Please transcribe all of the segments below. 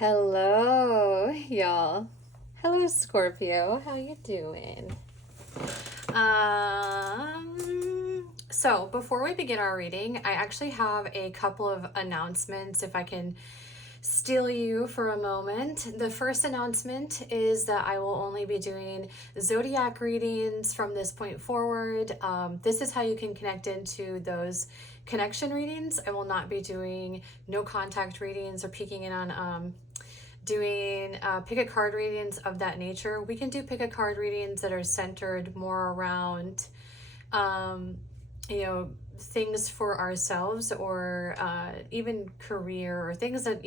Hello, y'all. Hello, Scorpio. How you doing? So before we begin our reading, I actually have a couple of announcements if I can steal you for a moment. The first announcement is that I will only be doing zodiac readings from this point forward. This is how you can connect into those connection readings. I will not be doing no contact readings or peeking in on doing pick a card readings of that nature. We can do pick a card readings that are centered more around things for ourselves, or even career, or things that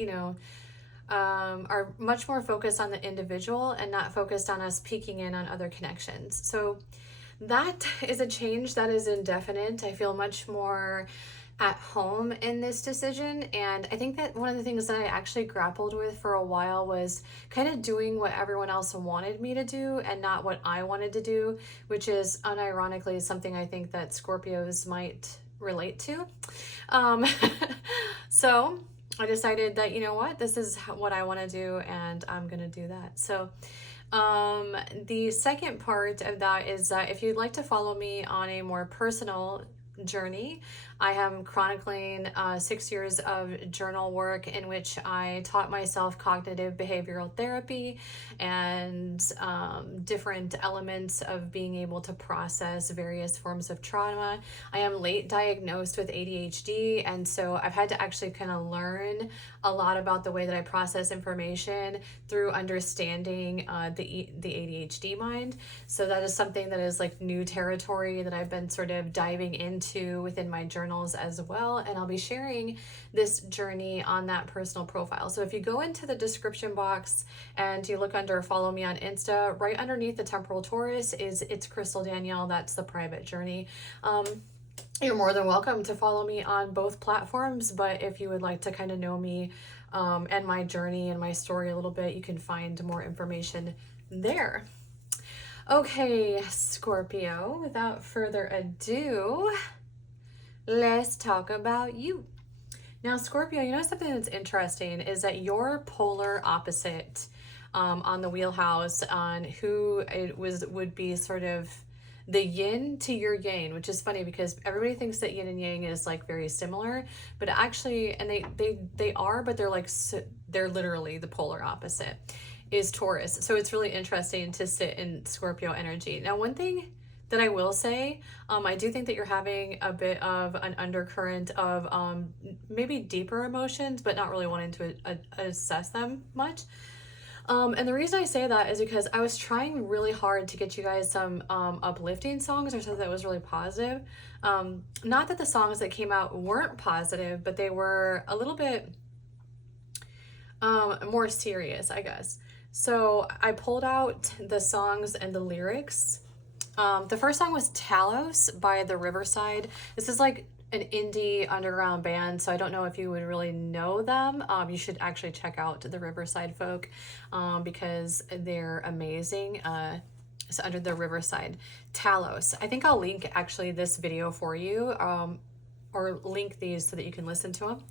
are much more focused on the individual and not focused on us peeking in on other connections. So that is a change that is indefinite. I feel much more at home in this decision, and I think that one of the things that I actually grappled with for a while was kind of doing what everyone else wanted me to do and not what I wanted to do, which is unironically something I think that Scorpios might relate to. So I decided that, you know what, this is what I want to do, and I'm gonna do that. So the second part of that is that if you'd like to follow me on a more personal journey, I am chronicling 6 years of journal work in which I taught myself cognitive behavioral therapy and different elements of being able to process various forms of trauma. I am late diagnosed with ADHD, and so I've had to actually kind of learn a lot about the way that I process information through understanding the ADHD mind. So that is something that is like new territory that I've been sort of diving into within my journals as well, and I'll be sharing this journey on that personal profile. So if you go into the description box and you look under follow me on Insta, right underneath the Temporal Taurus is It's Crystal Danielle. That's the private journey. You're more than welcome to follow me on both platforms, but if you would like to kind of know me and my journey and my story a little bit, you can find more information there. Okay, Scorpio, without further ado, let's talk about you. Now, Scorpio, you know something that's interesting is that your polar opposite on the wheelhouse on who it would be sort of the yin to your yang, which is funny because everybody thinks that yin and yang is like very similar, but actually, and they are, but they're literally the polar opposite, is Taurus. So it's really interesting to sit in Scorpio energy. Now, one thing that I will say, I do think that you're having a bit of an undercurrent of maybe deeper emotions, but not really wanting to assess them much. And the reason I say that is because I was trying really hard to get you guys some uplifting songs or something that was really positive. Not that the songs that came out weren't positive, but they were a little bit more serious, I guess. So I pulled out the songs and the lyrics. The first song was Talos by the Riverside. This is like an indie underground band, so I don't know if you would really know them. You should actually check out the Riverside folk because they're amazing. It's under the Riverside. Talos. I think I'll link actually this video for you, or link these so that you can listen to them.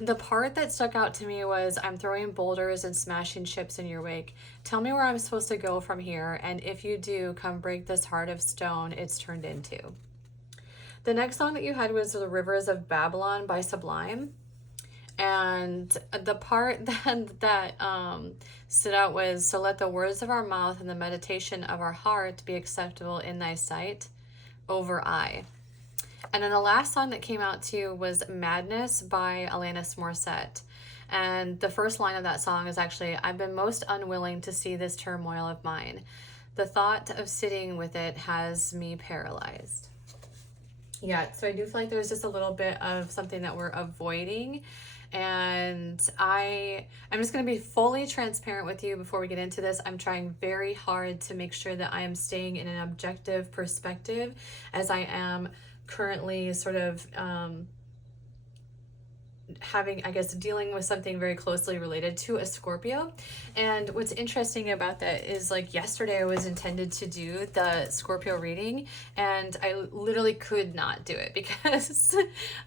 The part that stuck out to me was, I'm throwing boulders and smashing ships in your wake. Tell me where I'm supposed to go from here, and if you do, come break this heart of stone it's turned into. The next song that you had was The Rivers of Babylon by Sublime. And the part that stood out was, so let the words of our mouth and the meditation of our heart be acceptable in thy sight over I. And then the last song that came out too was Madness by Alanis Morissette. And the first line of that song is actually, I've been most unwilling to see this turmoil of mine. The thought of sitting with it has me paralyzed. Yeah, so I do feel like there's just a little bit of something that we're avoiding. And I'm just going to be fully transparent with you before we get into this. I'm trying very hard to make sure that I am staying in an objective perspective, as I am currently sort of having, I guess, dealing with something very closely related to a Scorpio. And what's interesting about that is, like, yesterday I was intended to do the Scorpio reading and I literally could not do it because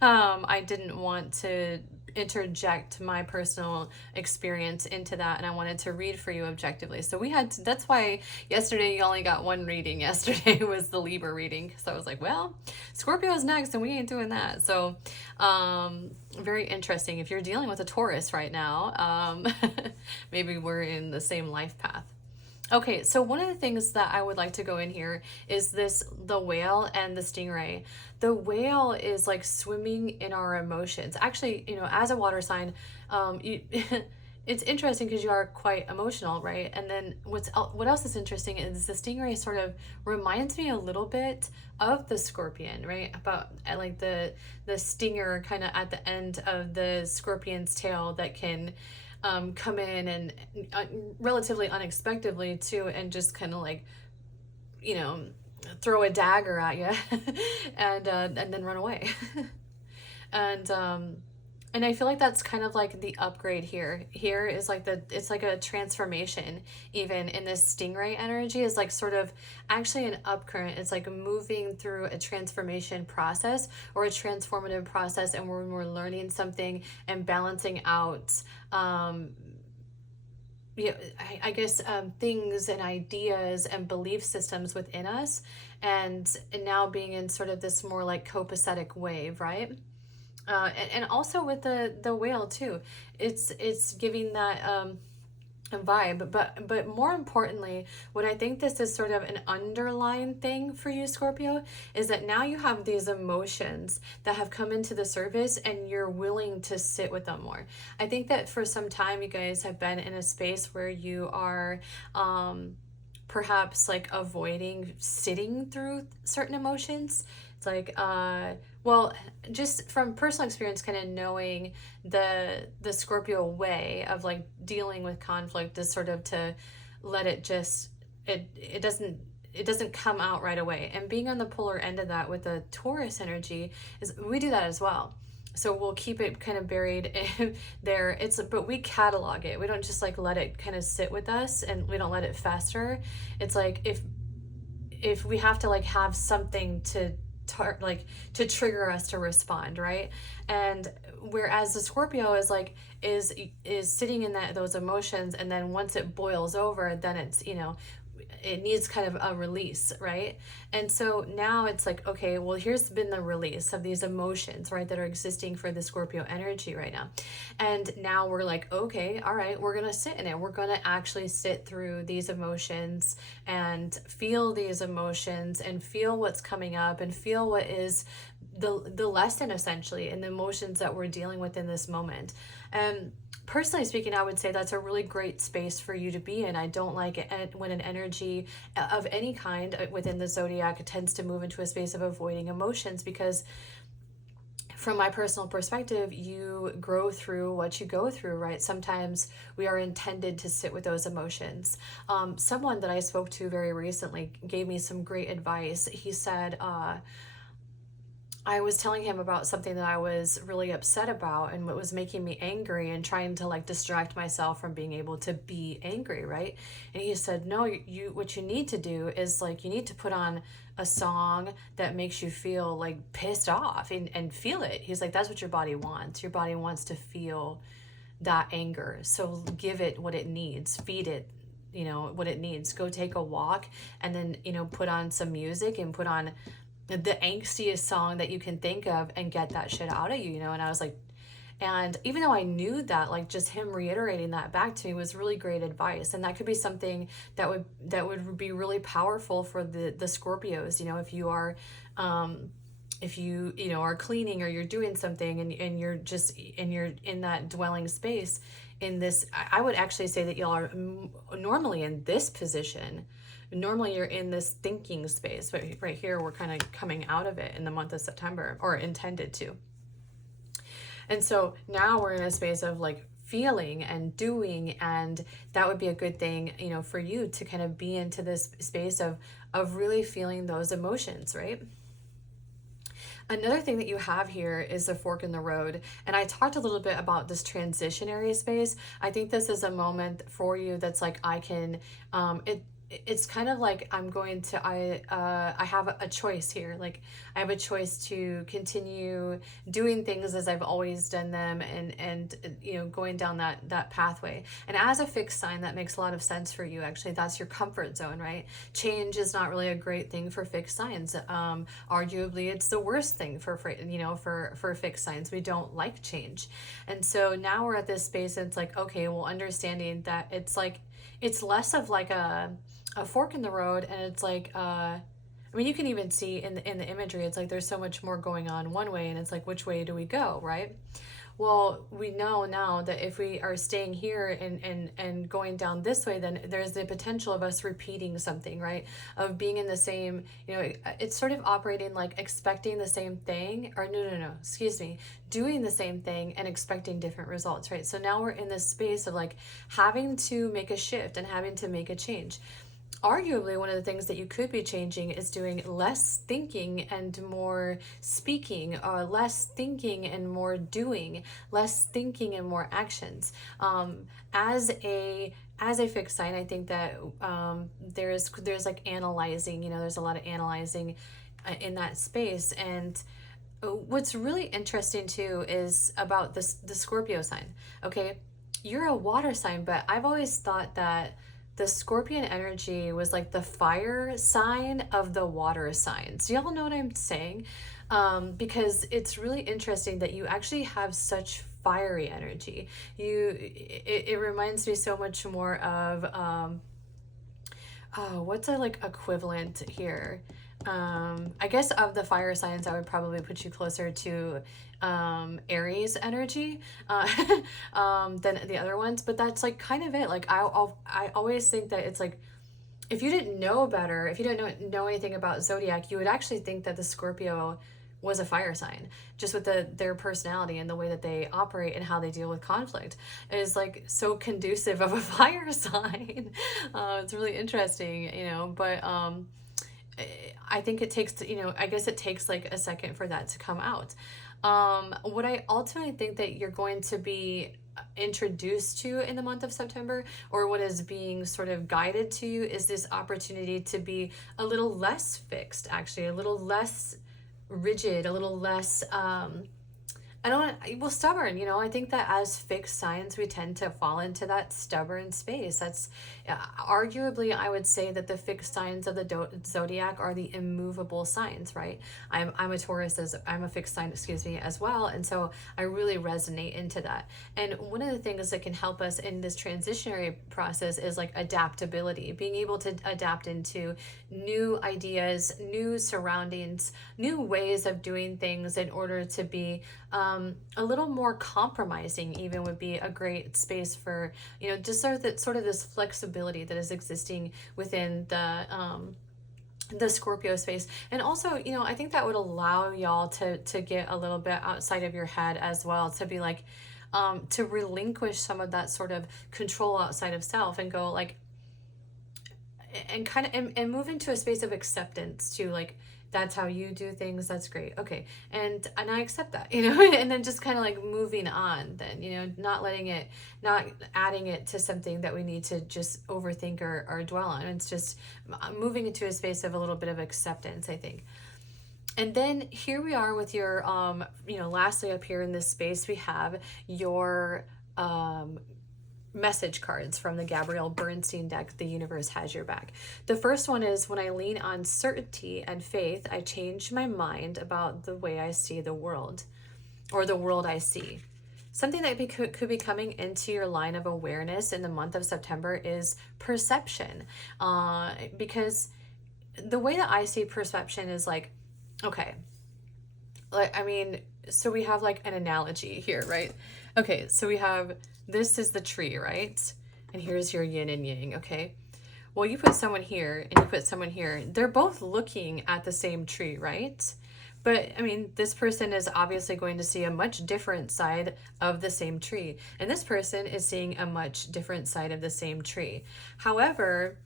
I didn't want to interject my personal experience into that, and I wanted to read for you objectively. So we had to, that's why yesterday you only got one reading. Yesterday was the Libra reading, so I was like, well, Scorpio's next and we ain't doing that. So very interesting. If you're dealing with a Taurus right now, maybe we're in the same life path. Okay, so one of the things that I would like to go in here is the whale and the stingray. The whale is like swimming in our emotions. Actually, as a water sign, it's interesting because you are quite emotional, right? And then what else is interesting is the stingray sort of reminds me a little bit of the scorpion, right? About like the stinger kind of at the end of the scorpion's tail that can come in and relatively unexpectedly too, and just kind of like, throw a dagger at you and then run away. and and I feel like that's kind of like the upgrade here. Here is like it's like a transformation, even in this stingray energy is like sort of actually an upcurrent. It's like moving through a transformation process or a transformative process. And when we're learning something and balancing out, I guess things and ideas and belief systems within us, and now being in sort of this more like copacetic wave, right? And also with the whale too, it's giving that vibe, but more importantly, what I think this is sort of an underlying thing for you, Scorpio, is that now you have these emotions that have come into the surface and you're willing to sit with them more. I think that for some time you guys have been in a space where you are perhaps like avoiding sitting through certain emotions. It's like well, just from personal experience, kind of knowing the Scorpio way of like dealing with conflict is sort of to let it just it doesn't come out right away. And being on the polar end of that with the Taurus energy is we do that as well. So we'll keep it kind of buried in there. But we catalog it. We don't just like let it kind of sit with us, and we don't let it fester. It's like if we have to like have something to trigger us to respond, right? And whereas the Scorpio is like is sitting in those emotions, and then once it boils over, then it's it needs kind of a release, right? And so now it's like, okay, well, here's been the release of these emotions, right, that are existing for the Scorpio energy right now. And now we're like, okay, all right, we're gonna sit in it. We're gonna actually sit through these emotions and feel these emotions and feel what's coming up and feel what is the lesson essentially in the emotions that we're dealing with in this moment. And personally speaking, I would say that's a really great space for you to be in. I don't like it when an energy of any kind within the zodiac tends to move into a space of avoiding emotions, because from my personal perspective, you grow through what you go through, right? Sometimes we are intended to sit with those emotions. Someone that I spoke to very recently gave me some great advice. He said, I was telling him about something that I was really upset about and what was making me angry, and trying to like distract myself from being able to be angry, right? And he said, no, you what you need to do is like you need to put on a song that makes you feel like pissed off and feel it. He's like, that's what your body wants. Your body wants to feel that anger. So give it what it needs, feed it what it needs. Go take a walk, and then put on some music and put on the angstiest song that you can think of and get that shit out of you, And I was like, and even though I knew that, like just him reiterating that back to me was really great advice. And that could be something that would be really powerful for the Scorpios, if you are, if you are cleaning or you're doing something and you're in that dwelling space in this, I would actually say that y'all are normally in this position. Normally you're in this thinking space, but right here we're kind of coming out of it in the month of September, or intended to. And so now we're in a space of like feeling and doing, and that would be a good thing, for you to kind of be into this space of really feeling those emotions, right? Another thing that you have here is the fork in the road. And I talked a little bit about this transitionary space. I think this is a moment for you that's like, it's kind of like I have a choice here. Like I have a choice to continue doing things as I've always done them, and going down that pathway. And as a fixed sign, that makes a lot of sense for you. Actually, that's your comfort zone, right? Change is not really a great thing for fixed signs. Arguably, it's the worst thing for fixed signs. We don't like change, and so now we're at this space, and it's like, okay, well, understanding that it's less of like a fork in the road, and it's like I mean, you can even see in the imagery, it's like there's so much more going on one way, and it's like, which way do we go, right? Well, we know now that if we are staying here and going down this way, then there's the potential of us repeating something, right? Of being in the same, it's sort of operating like expecting the same thing, or no, excuse me, doing the same thing and expecting different results, right? So now we're in this space of like having to make a shift and having to make a change. Arguably, one of the things that you could be changing is doing less thinking and more speaking, or less thinking and more doing, less thinking and more actions. As a fixed sign, I think that there's like analyzing. There's a lot of analyzing in that space. And what's really interesting too is about the Scorpio sign. Okay, you're a water sign, but I've always thought that the Scorpion energy was like the fire sign of the water signs. Do y'all know what I'm saying? Because it's really interesting that you actually have such fiery energy. It reminds me so much more of what's a like equivalent here? I guess of the fire signs, I would probably put you closer to Aries energy than the other ones, but that's like kind of it. Like I always think that it's like, if you didn't know better, if you didn't know anything about zodiac, you would actually think that the Scorpio was a fire sign, just with their personality and the way that they operate and how they deal with conflict is like so conducive of a fire sign. It's really interesting, but I think it takes, I guess it takes like a second for that to come out. What I ultimately think that you're going to be introduced to in the month of September, or what is being sort of guided to you, is this opportunity to be a little less fixed, actually, a little less rigid, a little less stubborn. I think that as fixed signs, we tend to fall into that stubborn space. That's arguably, I would say that the fixed signs of the zodiac are the immovable signs, right? I'm a Taurus, I'm a fixed sign, excuse me, as well. And so I really resonate into that. And one of the things that can help us in this transitionary process is like adaptability, being able to adapt into new ideas, new surroundings, new ways of doing things in order to be a little more compromising, even would be a great space for, just sort of this flexibility that is existing within the Scorpio space. And also, I think that would allow y'all to get a little bit outside of your head as well, to be like, to relinquish some of that sort of control outside of self and go like, and kind of, and move into a space of acceptance to like, that's how you do things, that's great, okay, and I accept that, and then just kind of like moving on then, not adding it to something that we need to just overthink or dwell on. It's just moving into a space of a little bit of acceptance, I think. And then here we are with your lastly up here in this space, we have your message cards from the Gabrielle Bernstein deck, The Universe Has Your Back. The first one is, when I lean on certainty and faith, I change my mind about the way I see the world, or the world I see. Something that could be coming into your line of awareness in the month of September is perception. Because the way that I see perception is like, okay, so we have like an analogy here, right? Okay, so we have, this is the tree, right? And here's your yin and yang, okay? Well, you put someone here and you put someone here. They're both looking at the same tree, right? But this person is obviously going to see a much different side of the same tree. And this person is seeing a much different side of the same tree. However,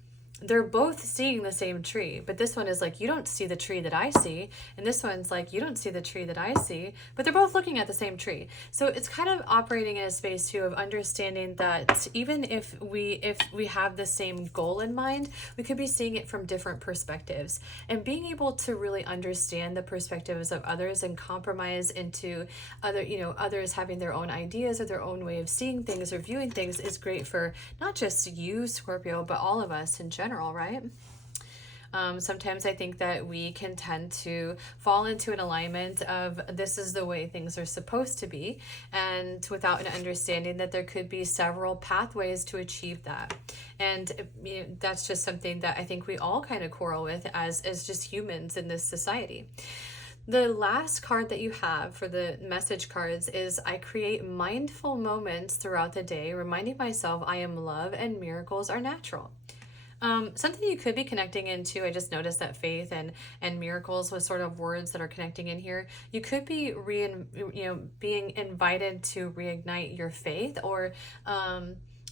they're both seeing the same tree, but this one is like, you don't see the tree that I see, and this one's like, you don't see the tree that I see, but they're both looking at the same tree. So it's kind of operating in a space too of understanding that even if we have the same goal in mind, we could be seeing it from different perspectives, and being able to really understand the perspectives of others and compromise into other, you know, others having their own ideas or their own way of seeing things or viewing things is great for not just you, Scorpio, but all of us in general, right? Sometimes I think that we can tend to fall into an alignment of this is the way things are supposed to be, and without an understanding that there could be several pathways to achieve that. And you know, that's just something that I think we all kind of quarrel with as just humans in this society. The last card that you have for the message cards is I create mindful moments throughout the day, reminding myself I am love and miracles are natural. Something you could be connecting into, I just noticed that faith and miracles was sort of words that are connecting in here. You could be being invited to reignite your faith, or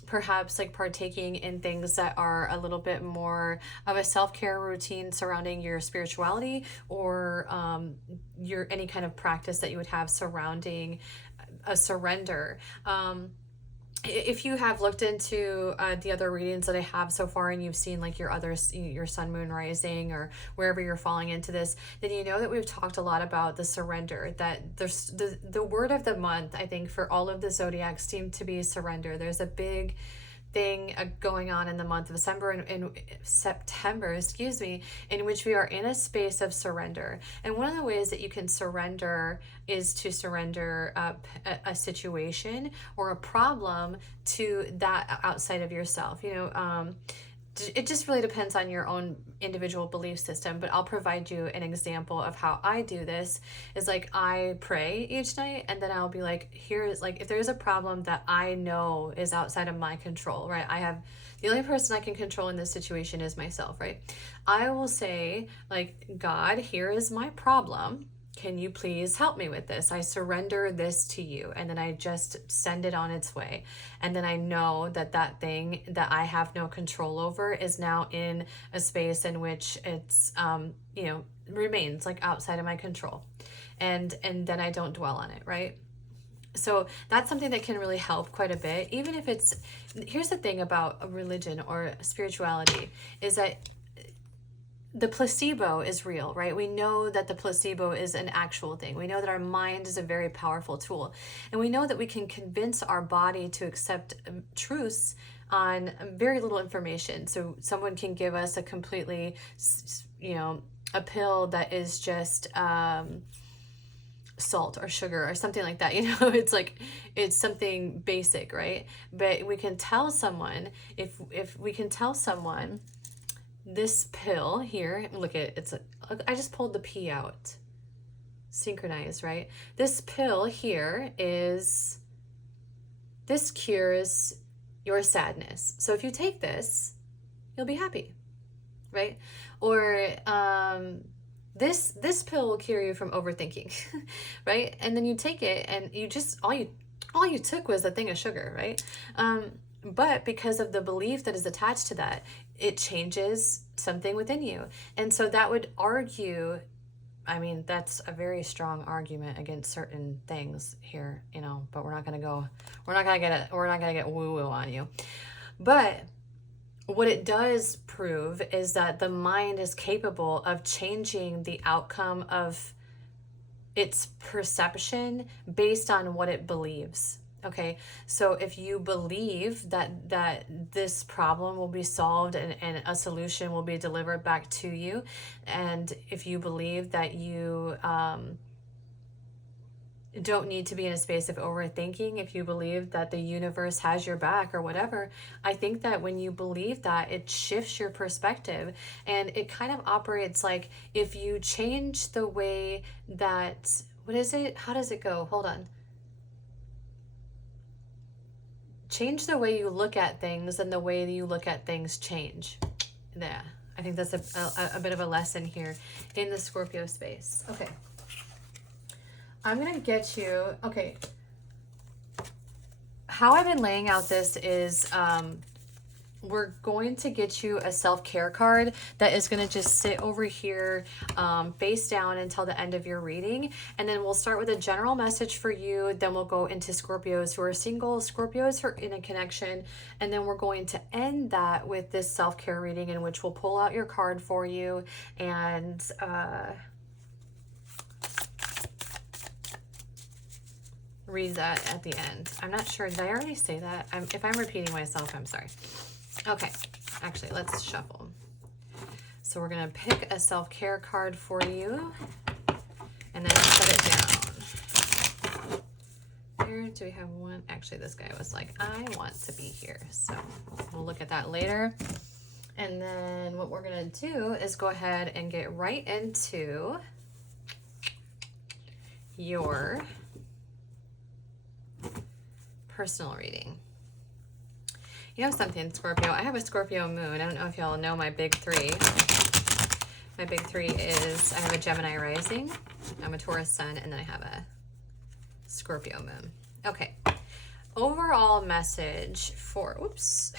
perhaps like partaking in things that are a little bit more of a self-care routine surrounding your spirituality, or your any kind of practice that you would have surrounding a surrender. If you have looked into the other readings that I have so far, and you've seen like your sun, moon, rising, or wherever you're falling into this, then you know that we've talked a lot about the surrender, that there's the word of the month, I think, for all of the zodiacs seem to be surrender. There's a big thing going on in the month of September, in which we are in a space of surrender. And one of the ways that you can surrender is to surrender a situation or a problem to that outside of yourself. It just really depends on your own individual belief system, but I'll provide you an example of how I do this. Is like, I pray each night, and then I'll be like, here's like, if there's a problem that I know is outside of my control, right? The only person I can control in this situation is myself, right? I will say, like, God, here is my problem. Can you please help me with this? I surrender this to you. And then I just send it on its way. And then I know that that thing that I have no control over is now in a space in which it's, remains like outside of my control. And then I don't dwell on it, right? So that's something that can really help quite a bit. Even if here's the thing about a religion or spirituality, is that the placebo is real, right? We know that the placebo is an actual thing. We know that our mind is a very powerful tool. And we know that we can convince our body to accept truths on very little information. So someone can give us a completely, a pill that is just salt or sugar or something like that. It's like, it's something basic, right? But we can tell someone, if we can tell someone, this pill here, look at it, I just pulled the P out. Synchronize, right? This pill here this cures your sadness. So if you take this, you'll be happy, right? Or this pill will cure you from overthinking, right? And then you take it, and you just all you took was a thing of sugar, right? But because of the belief that is attached to that, it changes something within you. And so that would argue, I mean, that's a very strong argument against certain things here, but we're not going to get woo-woo on you. But what it does prove is that the mind is capable of changing the outcome of its perception based on what it believes. Okay, so if you believe that this problem will be solved and a solution will be delivered back to you, and if you believe that you don't need to be in a space of overthinking, if you believe that the universe has your back or whatever, I think that when you believe that, it shifts your perspective, and it kind of operates like, if you change the way that, what is it? How does it go? Hold on. Change the way you look at things, and the way that you look at things change. Yeah, I think that's a bit of a lesson here in the Scorpio space. Okay. I'm going to get you, okay. How I've been laying out this is, we're going to get you a self-care card that is going to just sit over here face down until the end of your reading. And then we'll start with a general message for you. Then we'll go into Scorpios who are single, Scorpios who are in a connection. And then we're going to end that with this self-care reading in which we'll pull out your card for you and read that at the end. I'm not sure. Did I already say that? If I'm repeating myself, I'm sorry. Okay, actually, let's shuffle. So we're going to pick a self-care card for you and then set it down. Where do we have one? Actually, this guy was like, I want to be here. So we'll look at that later. And then what we're going to do is go ahead and get right into your personal reading. You know something, Scorpio? I have a Scorpio moon. I don't know if y'all know my big three. My big three is I have a Gemini rising, I'm a Taurus sun, and then I have a Scorpio moon. Okay. Overall message for, oops,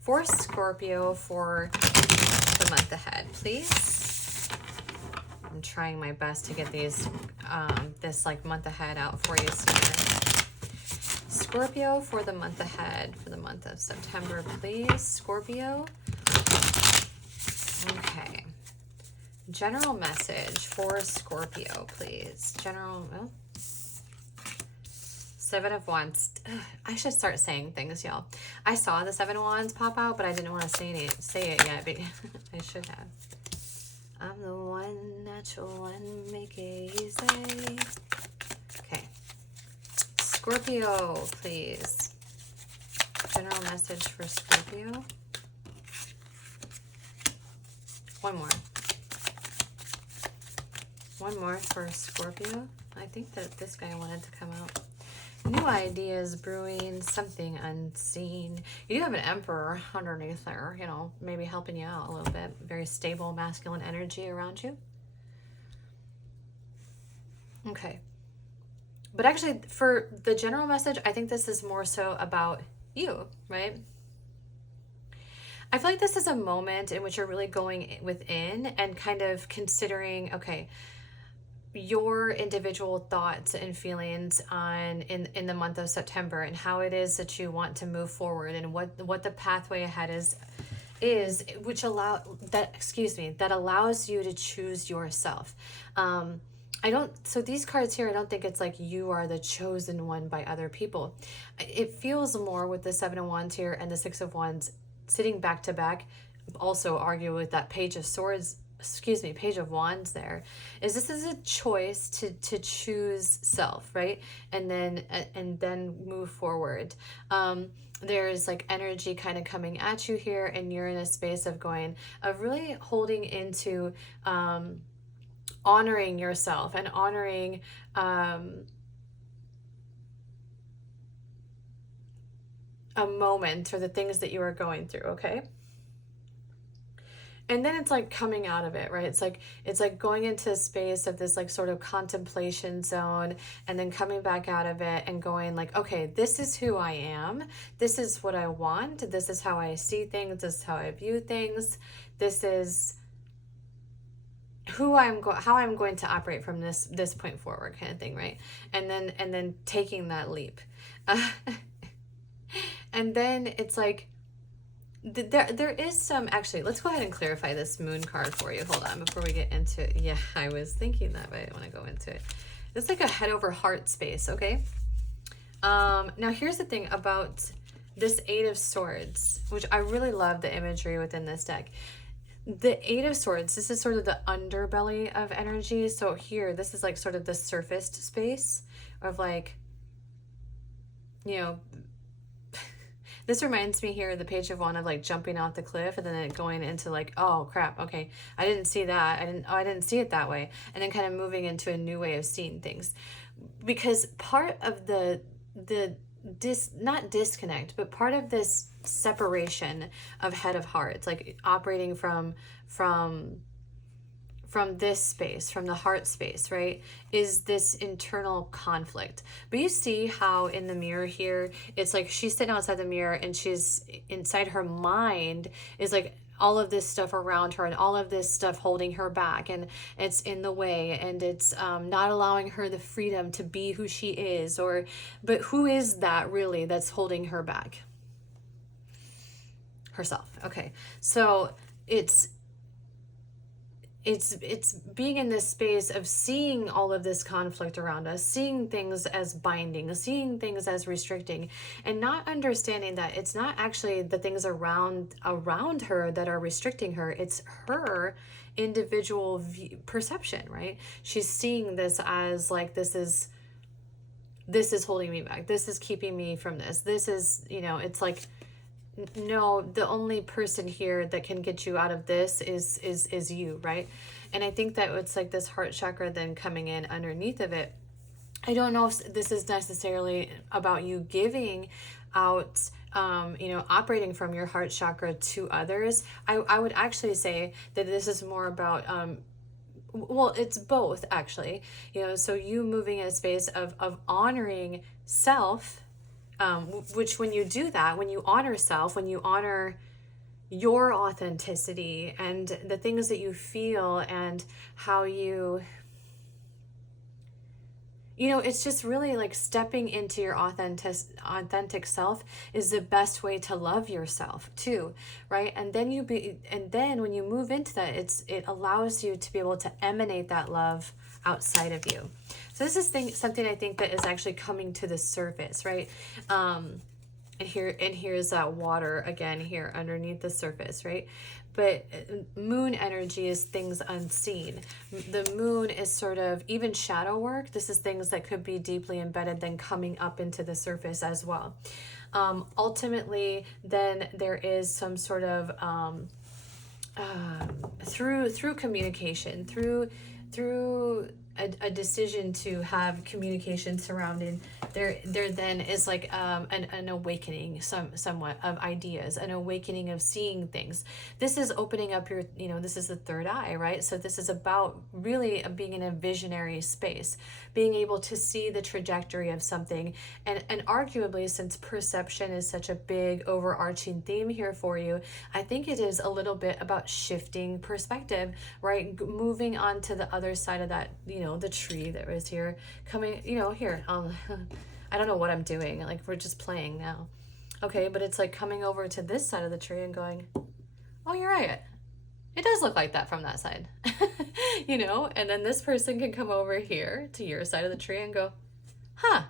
for Scorpio for the month ahead, please. I'm trying my best to get these, this like month ahead out for you sooner. Scorpio for the month ahead, for the month of September, please. Scorpio. Okay. General message for Scorpio, please. General, well, Seven of Wands. Ugh, I should start saying things, y'all. I saw the Seven of Wands pop out, but I didn't want to say it yet, but I should have. I'm the one, natural one, make it easy. Okay. Scorpio, please. General message for Scorpio. One more. One more for Scorpio. I think that this guy wanted to come out. New ideas brewing, something unseen. You do have an Emperor underneath there, you know, maybe helping you out a little bit. Very stable masculine energy around you. Okay. But actually, for the general message, I think this is more so about you, right? I feel like this is a moment in which you're really going within and kind of considering, okay, your individual thoughts and feelings on in the month of September and how it is that you want to move forward and what the pathway ahead is which that allows you to choose yourself. So these cards here, I don't think it's like you are the chosen one by other people. It feels more with the Seven of Wands here and the Six of Wands sitting back to back, also argue with that Page of Swords, Page of Wands there, is this is a choice to choose self, right? And then move forward. There's like energy kind of coming at you here, and you're in a space of really holding into honoring yourself and honoring a moment or the things that you are going through, okay? And then it's like coming out of it, right? It's like going into a space of this like sort of contemplation zone and then coming back out of it and going like, okay, this is who I am. This is what I want. This is how I see things. This is how I view things. This is how I'm going to operate from this point forward, kind of thing, right? And then taking that leap. And then it's like, there is some, actually, let's go ahead and clarify this moon card for you. Hold on, before we get into it. Yeah, I was thinking that, but I didn't want to go into it. It's like a head over heart space, okay? Now here's the thing about this Eight of Swords, which I really love the imagery within this deck. The Eight of Swords, this is sort of the underbelly of energy. So here, this is like sort of the surfaced space of like, you know, this reminds me here of the Page of Wands of like jumping off the cliff and then it going into like, oh crap, okay, I didn't see that. I didn't see it that way. And then kind of moving into a new way of seeing things. Because part of not disconnect, but part of this separation of head of heart, it's like operating from from this space, from the heart space, right, is this internal conflict. But you see how in the mirror here, it's like she's sitting outside the mirror and she's inside her mind is like all of this stuff around her and all of this stuff holding her back, and it's in the way, and it's not allowing her the freedom to be who she is. But who is that really that's holding her back? Herself. Okay, so it's being in this space of seeing all of this conflict around us, seeing things as binding, seeing things as restricting, and not understanding that it's not actually the things around her that are restricting her. It's her individual perception, right? She's seeing this as like, this is holding me back. This is keeping me from this. This is, it's like, no, the only person here that can get you out of this is you, right? And I think that it's like this heart chakra then coming in underneath of it. I don't know if this is necessarily about you giving out, operating from your heart chakra to others. I would actually say that this is more about, well, it's both actually, so you moving in a space of honoring self, which when you do that, when you honor self, when you honor your authenticity and the things that you feel and how it's just really like stepping into your authentic self is the best way to love yourself too, right? And then when you move into that, it allows you to be able to emanate that love outside of you. So this is something I think that is actually coming to the surface, right? And here's that water again here underneath the surface, right? But moon energy is things unseen. The moon is sort of even shadow work. This is things that could be deeply embedded, then coming up into the surface as well. Ultimately, then there is some sort of through communication, through a decision to have communication surrounding there then is like an awakening somewhat of ideas, an awakening of seeing things. This is opening up your, this is the third eye, right? So this is about really being in a visionary space, being able to see the trajectory of something, and arguably, since perception is such a big overarching theme here for you, I think it is a little bit about shifting perspective, right? Moving on to the other side of that, the tree that was here, coming, here, I don't know what I'm doing, like we're just playing now. Okay, but it's like coming over to this side of the tree and going, oh, you're right. It does look like that from that side, and then this person can come over here to your side of the tree and go, huh,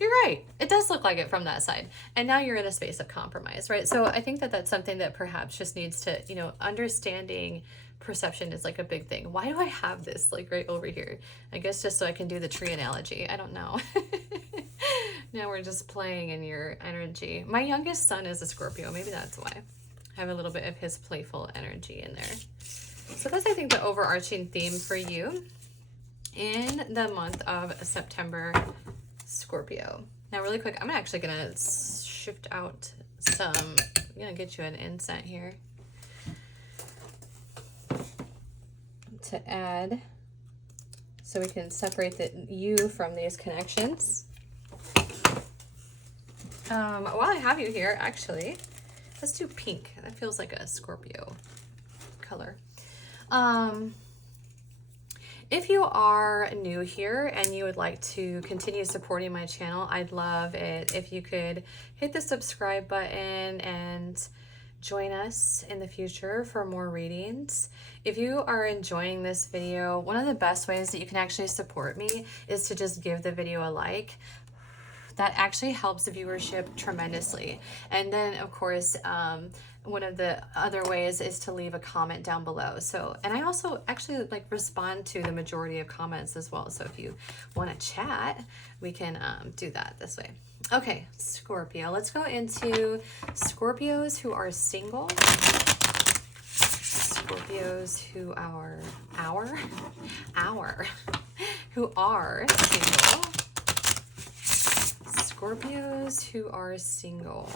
you're right. It does look like it from that side. And now you're in a space of compromise, right? So I think that that's something that perhaps just needs to, understanding perception is like a big thing. Why do I have this like right over here? I guess just so I can do the tree analogy. I don't know. Now we're just playing in your energy. My youngest son is a Scorpio. Maybe that's why. I have a little bit of his playful energy in there. So that's, I think, the overarching theme for you in the month of September, Scorpio. Now really quick, I'm actually gonna shift out some, I'm gonna get you an incense here to add so we can separate you from these connections. While I have you here, actually, let's do pink. That feels like a Scorpio color. If you are new here and you would like to continue supporting my channel, I'd love it if you could hit the subscribe button and join us in the future for more readings. If you are enjoying this video, one of the best ways that you can actually support me is to just give the video a like. That actually helps viewership tremendously. And then, of course, one of the other ways is to leave a comment down below. So, and I also actually like respond to the majority of comments as well. So if you want to chat, we can do that this way. Okay, Scorpio. Let's go into Scorpios who are single. Scorpios who are who are single. Scorpios who are single.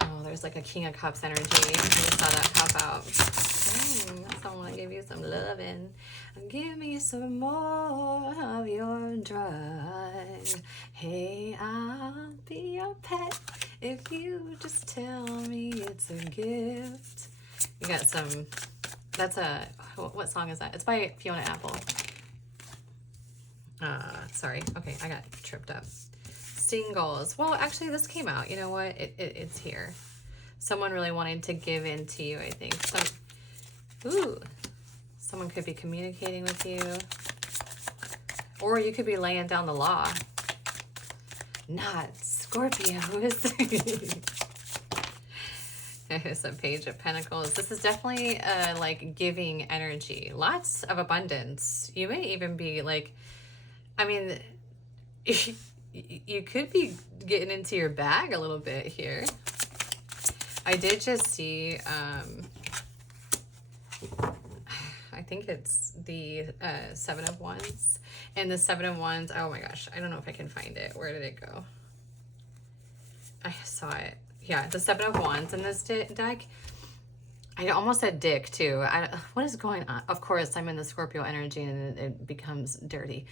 Oh, there's like a King of Cups energy. I just saw that pop out. Someone give you some loving. Give me some more of your drug. Hey, I'll be your pet if you just tell me it's a gift. You got some, that's a, what song is that? It's by Fiona Apple. Sorry. Okay, I got tripped up. Singles. Well, actually, this came out. You know what? It's here. Someone really wanting to give in to you, I think. Someone could be communicating with you. Or you could be laying down the law. Not Scorpio, is it? It's a Page of Pentacles. This is definitely like giving energy. Lots of abundance. You may even be like, I mean, you could be getting into your bag a little bit here. I did just see, I think it's the 7 of Wands. And the 7 of Wands, oh my gosh, I don't know if I can find it. Where did it go? I saw it. Yeah, the 7 of Wands in this deck. I almost said dick too. What is going on? Of course, I'm in the Scorpio energy and it becomes dirty.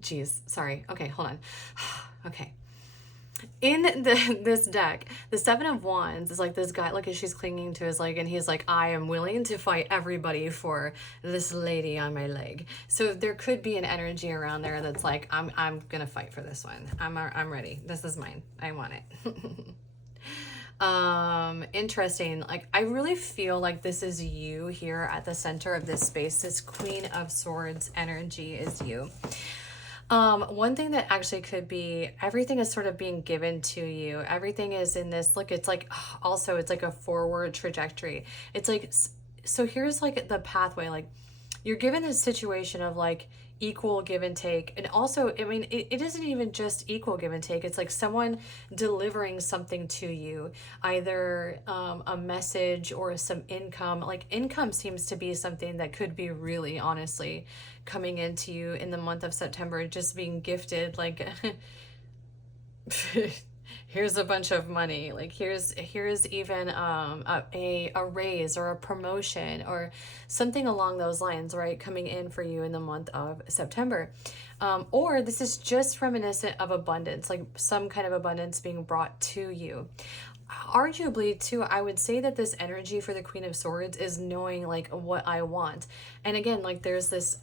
Geez, sorry. Okay, hold on. Okay. In this deck, the 7 of Wands is like this guy, look, as she's clinging to his leg, and he's like, I am willing to fight everybody for this lady on my leg. So there could be an energy around there that's like, I'm gonna fight for this one. I'm ready. This is mine. I want it. Interesting. Like, I really feel like this is you here at the center of this space. This Queen of Swords energy is you. One thing that actually could be, everything is sort of being given to you. Everything is in this, look, it's like, also, it's like a forward trajectory. It's like, so here's like the pathway, like you're given this situation of like equal give and take. And also, I mean, it isn't even just equal give and take. It's like someone delivering something to you, either a message or some income. Like income seems to be something that could be really honestly coming into you in the month of September, just being gifted, like here's a bunch of money, like here's even a raise or a promotion or something along those lines, right, coming in for you in the month of September. Or this is just reminiscent of abundance, like some kind of abundance being brought to you. Arguably too, I would say that this energy for the Queen of Swords is knowing like what I want. And again, like here's this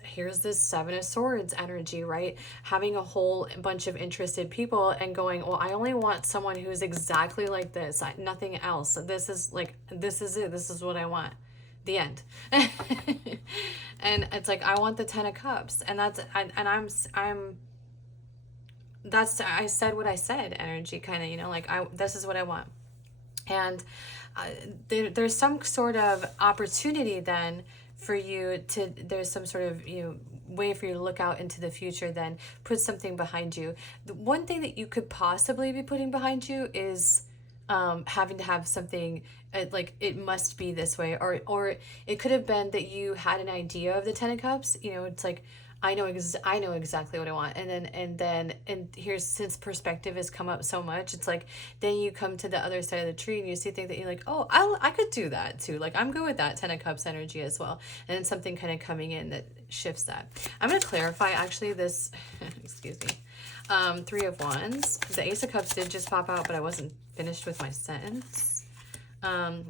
7 of Swords energy, right? Having a whole bunch of interested people and going, well, I only want someone who's exactly like this, nothing else. This is it. This is what I want. The end. And it's like, I want the 10 of Cups, and I said what I said energy, kind of, you know, like this is what I want. And there's some sort of opportunity then for you to, there's some sort of, you know, way for you to look out into the future, then put something behind you. The one thing that you could possibly be putting behind you is having to have something like it must be this way, or it could have been that you had an idea of the 10 of Cups. You know, it's like, I know exactly what I want. And here's, since perspective has come up so much, it's like, then you come to the other side of the tree and you see things that you're like, oh, I could do that too. Like, I'm good with that 10 of Cups energy as well. And then something kind of coming in that shifts that. I'm going to clarify actually this, excuse me, 3 of Wands. The Ace of Cups did just pop out, but I wasn't finished with my sentence. 5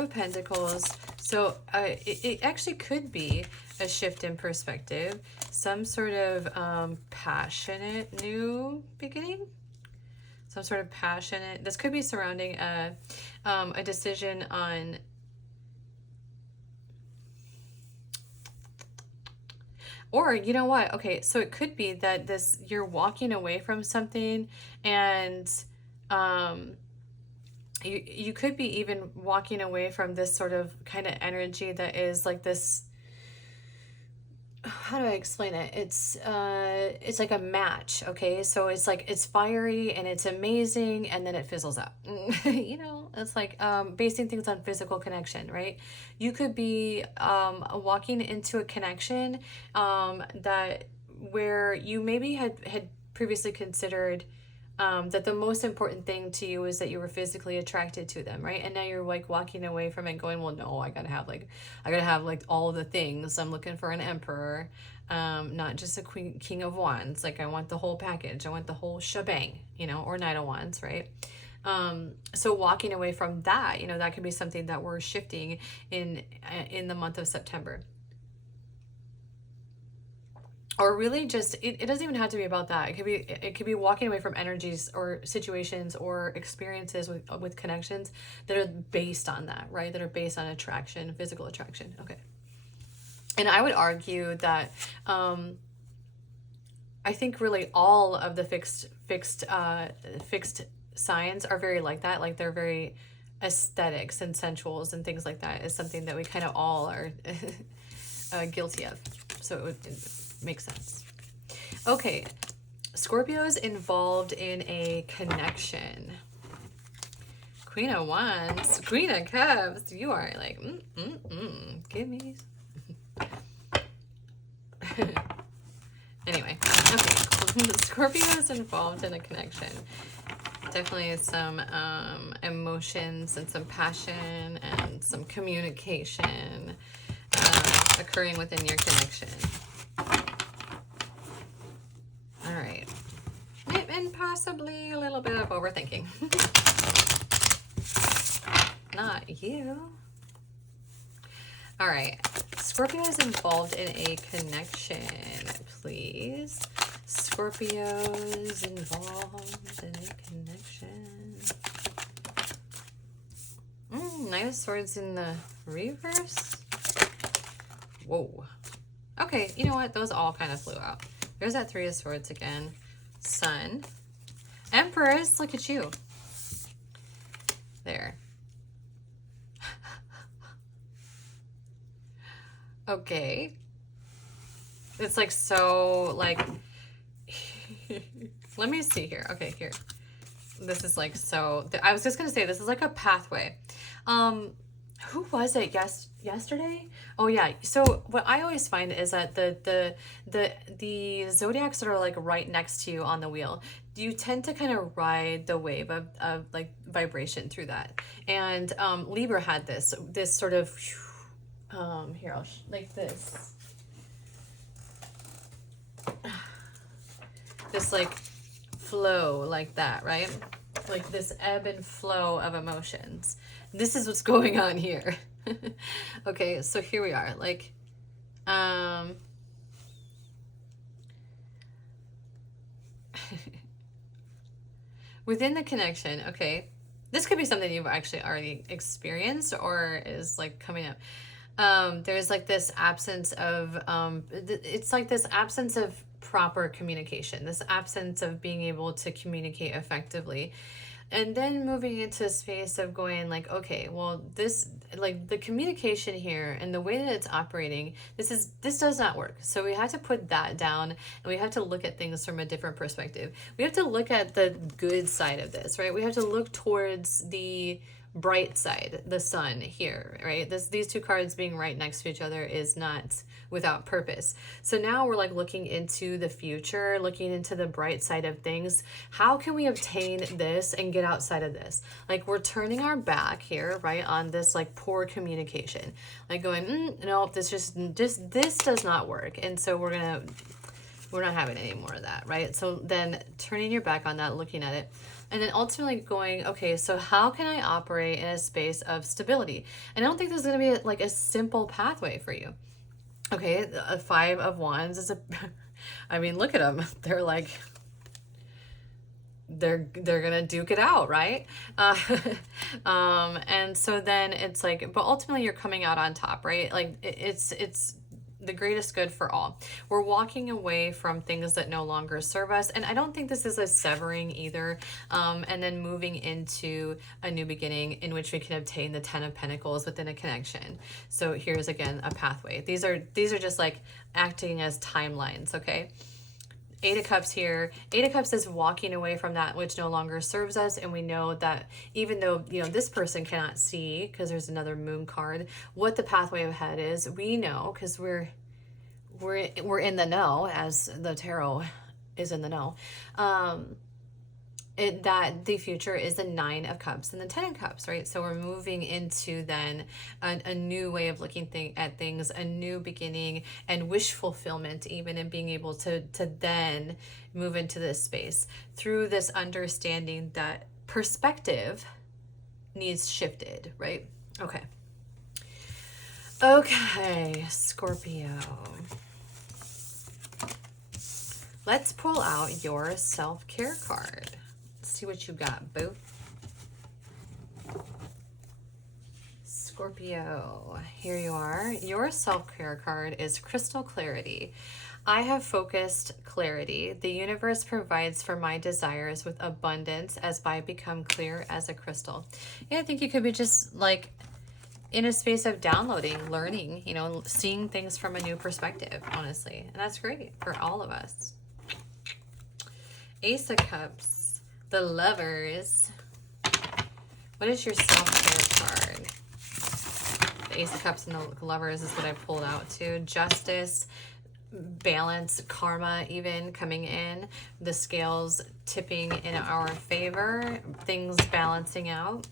of Pentacles. So it actually could be a shift in perspective, some sort of passionate new beginning, some sort of passionate, this could be surrounding a decision on, or you know what, okay, so it could be that this, you're walking away from something, and you could be even walking away from this sort of kind of energy that is like this, how do I explain it? It's like a match, okay? So it's like, it's fiery and it's amazing, and then it fizzles out. You know, it's like basing things on physical connection, right? You could be walking into a connection that where you maybe had previously considered that the most important thing to you is that you were physically attracted to them, right? And now you're like walking away from it going, well, no, I gotta have like all the things. I'm looking for an emperor, not just a queen, king of wands. Like I want the whole package. I want the whole shebang, you know, or knight of wands, right? So walking away from that, you know, that could be something that we're shifting in the month of September. Or really just it doesn't even have to be about that. It could be walking away from energies or situations or experiences with connections that are based on that, right? That are based on attraction, physical attraction. Okay. And I would argue that I think really all of the fixed signs are very like that. Like they're very aesthetics and sensuals and things like that is something that we kind of all are guilty of. So it makes sense. Okay, Scorpio's involved in a connection. Queen of Wands, Queen of Cups. You are like, give me. Anyway, okay. Scorpio is involved in a connection. Definitely some emotions and some passion and some communication occurring within your connection. All right. And possibly a little bit of overthinking. Not you. All right. Scorpio is involved in a connection, please. Scorpio's involved in a connection. Knight of Swords in the reverse. Whoa. Okay, you know what? Those all kind of flew out. There's that Three of Swords again. Sun. Empress, look at you. There. Okay. It's like so, like, let me see here. Okay, here. This is like so, I was just going to say, this is like a pathway. Who was it yesterday? Oh yeah. So what I always find is that the zodiacs that are like right next to you on the wheel, you tend to kind of ride the wave of like vibration through that. And Libra had this sort of here, I'll like this like flow like that, right? Like this ebb and flow of emotions. This is what's going on here. Okay, so here we are. Like, within the connection, okay, this could be something you've actually already experienced or is like coming up. There's like this absence of, it's like this absence of proper communication, this absence of being able to communicate effectively. And then moving into a space of going like, okay, well, this, like the communication here and the way that it's operating, this does not work. So we have to put that down and we have to look at things from a different perspective. We have to look at the good side of this, right? We have to look towards the bright side, the sun here, right? These two cards being right next to each other is not without purpose. So now we're like looking into the future, looking into the bright side of things. How can we obtain this and get outside of this? Like we're turning our back here, right, on this like poor communication, like going, no, this does not work. And so we're not having any more of that, right? So then turning your back on that, looking at it, and then ultimately going, okay, so how can I operate in a space of stability? And I don't think there's going to be like a simple pathway for you. Okay, a Five of Wands is I mean, look at them. They're like, they're gonna duke it out, right? And so then it's like, but ultimately you're coming out on top, right? Like it's the greatest good for all. We're walking away from things that no longer serve us. And I don't think this is a severing either. And then moving into a new beginning in which we can obtain the 10 of Pentacles within a connection. So here's again a pathway. These are just like acting as timelines, okay? Eight of Cups here. Eight of Cups is walking away from that which no longer serves us. And we know that even though, you know, this person cannot see, because there's another moon card, what the pathway ahead is, we know because we're in the know, as the tarot is in the know. that the future is the Nine of Cups and the Ten of Cups, right? So we're moving into then a new way of looking at things, a new beginning, and wish fulfillment even, and being able to then move into this space through this understanding that perspective needs shifted, right? Okay. Okay, Scorpio. Let's pull out your self-care card. See what you got, boo. Scorpio, here you are. Your self-care card is Crystal Clarity. I have focused clarity. The universe provides for my desires with abundance as I become clear as a crystal. Yeah, I think you could be just like in a space of downloading, learning, you know, seeing things from a new perspective, honestly. And that's great for all of us. Ace of Cups. The Lovers. What is your self-care card? The Ace of Cups and the Lovers is what I pulled out too. Justice, balance, karma even coming in. The scales tipping in our favor. Things balancing out.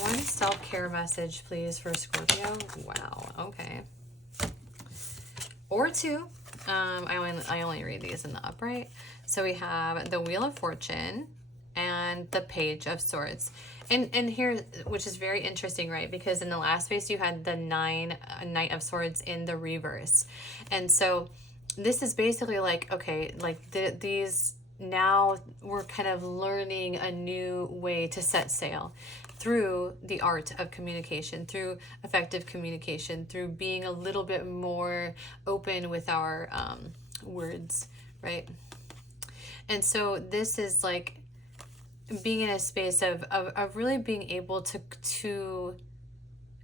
One self-care message, please, for Scorpio. Wow, okay. Or two. I only read these in the upright. So we have the Wheel of Fortune and the Page of Swords. And here, which is very interesting, right? Because in the last phase, you had the Knight of Swords in the reverse. And so this is basically like, okay, like these, now we're kind of learning a new way to set sail through the art of communication, through effective communication, through being a little bit more open with our words, right? And so this is like being in a space of really being able to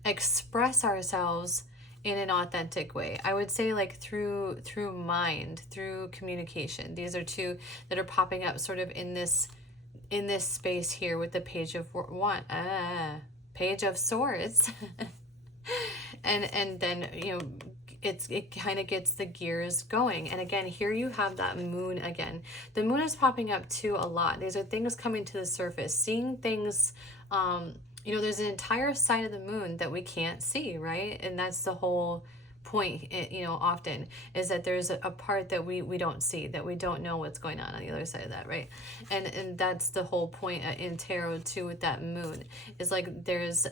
express ourselves in an authentic way. I would say like through mind, through communication. These are two that are popping up sort of in this space here with the Page of Page of Swords. and then, you know, it kind of gets the gears going. And again, here you have that moon again. The moon is popping up too a lot. These are things coming to the surface, seeing things, you know, there's an entire side of the moon that we can't see, right? And that's the whole point, you know, often is that there's a part that we don't see, that we don't know what's going on the other side of that, right? And that's the whole point in tarot too with that moon, is like there's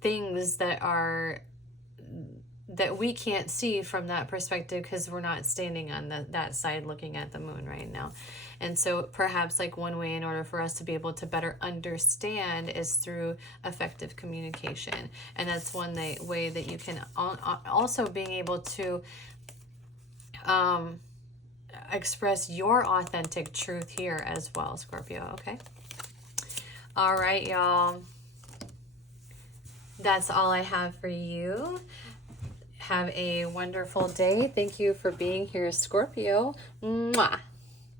things that we can't see from that perspective because we're not standing on that side looking at the moon right now. And so perhaps like one way in order for us to be able to better understand is through effective communication. And that's one way that you can also being able to express your authentic truth here as well, Scorpio, okay? All right, y'all. That's all I have for you. Have a wonderful day. Thank you for being here, Scorpio. Mwah.